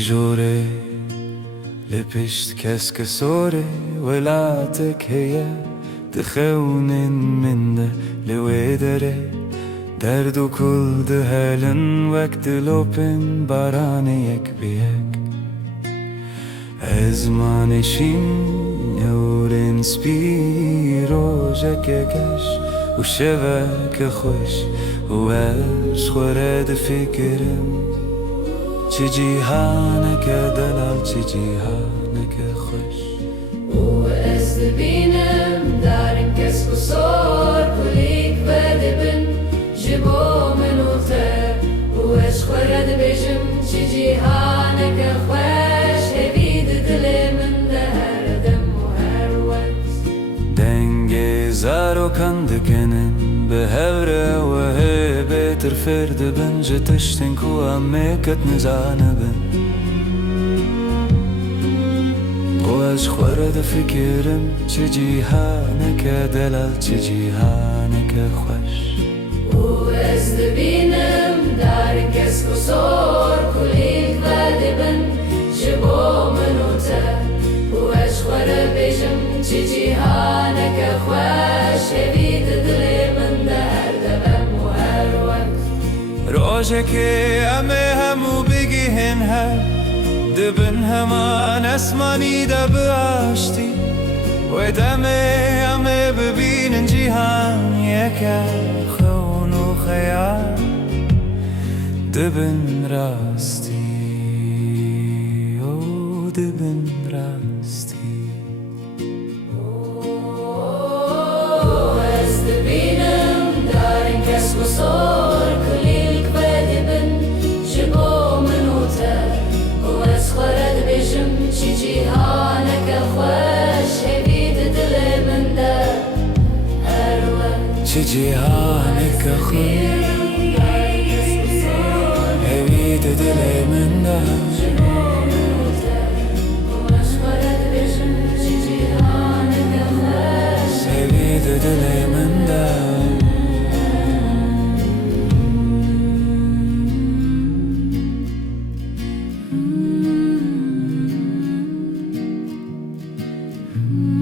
جوره لبشت كسك سوري ولعتك هي تخونن من ده لويدره دردو كل دهالن وقت لوبن بارانيك بيك ازمان شين يورن سبيرو جاككش وشبك خوش وعش خورد فكرم چه جیهانک دلال چه جیهانک خوش و از بینم دارن کس بسار کلیک بده بن جبو منو تر و از خورد بجم چه جیهانک خوش هبید دل من ده هر دم و هر وقت دنگ زارو کند کنن به هوره و هبت فرد بن جتشتن کو امکت نزانه بن و از خورد فکرم چه جیهانک دلال چه جیهانک خوش و از بینم دارن کس بسار کلیک بده بن جبو منو تر و از خورد بجم چه جیهانک خوش هبید دل من ده هر دم و هر وقت روزه که همه همو بگیهن هر دبن همان اسمانی دب آشتی و دمه همه ببینن جیهان یکا خون و خیال دبن راستی او دبن راستی از بینم دارن کس بسار کلیک بده بن جبو منو تر و از خورد بجم چی جیهانک خوش هبید دل من ده هر وقت چه جیهانک خوش هوید دل من ده هوید دل من ده Mm-hmm.